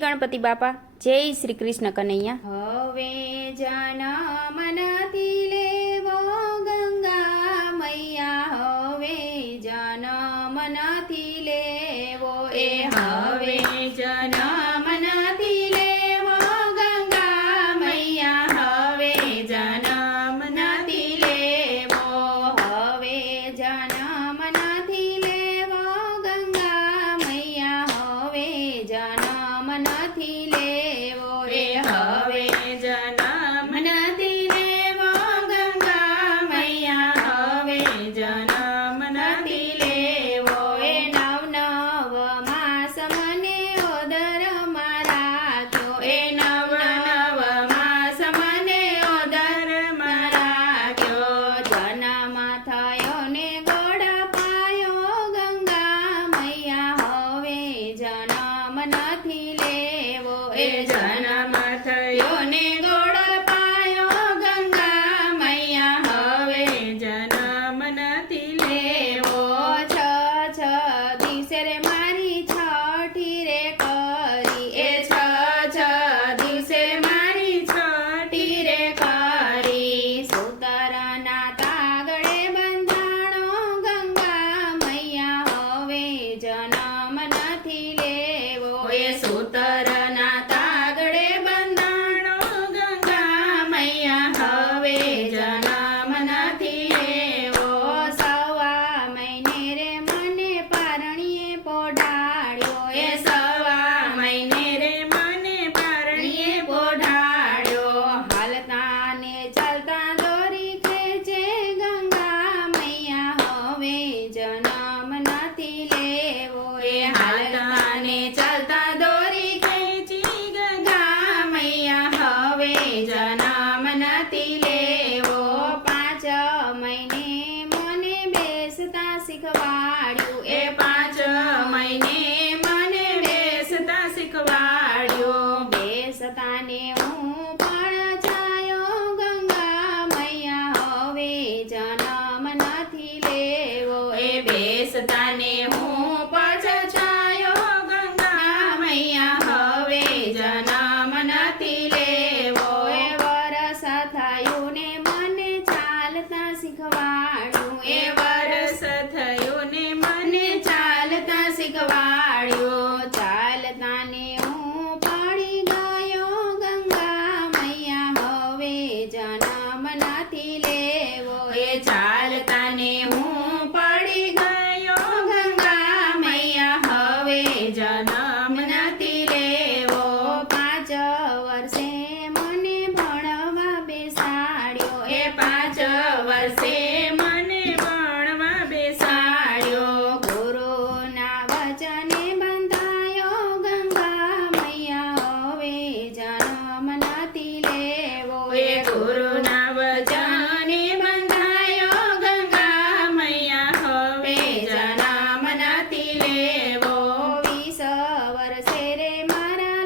ગણપતિ બાપા. જય શ્રી કૃષ્ણ કનૈયા. હવે જાના बनाती ले સુત nenhum. વર્ષે મારા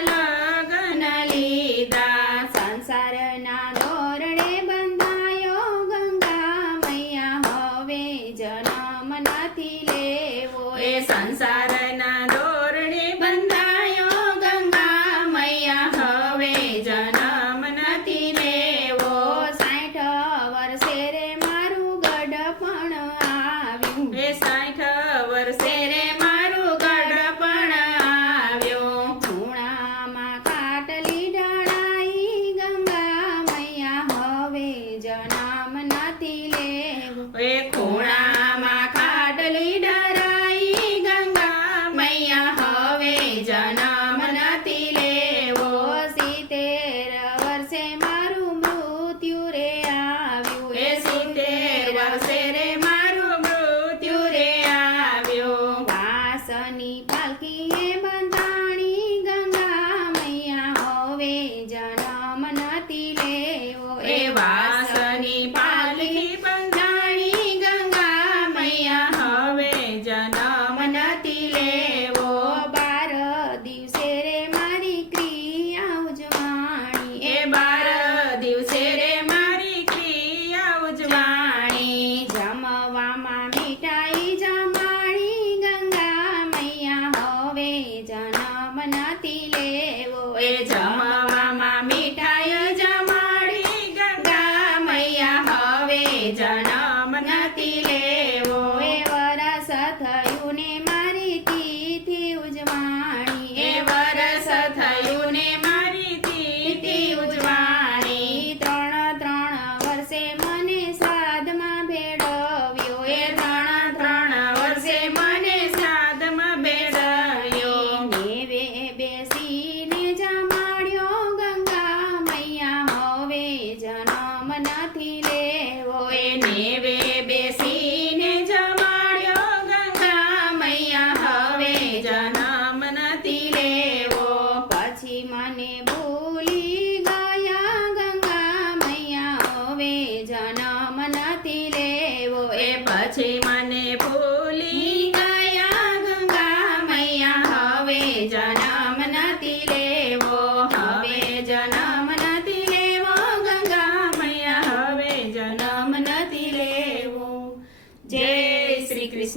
લગન લીધા. સંસારના ધોરણે બંધાયો ગંગા મૈયા હવે જન્મ નથી લેવો. સંસાર জামাতিলে বউয়ের জামা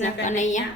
કૃષ્ણ કનૈયા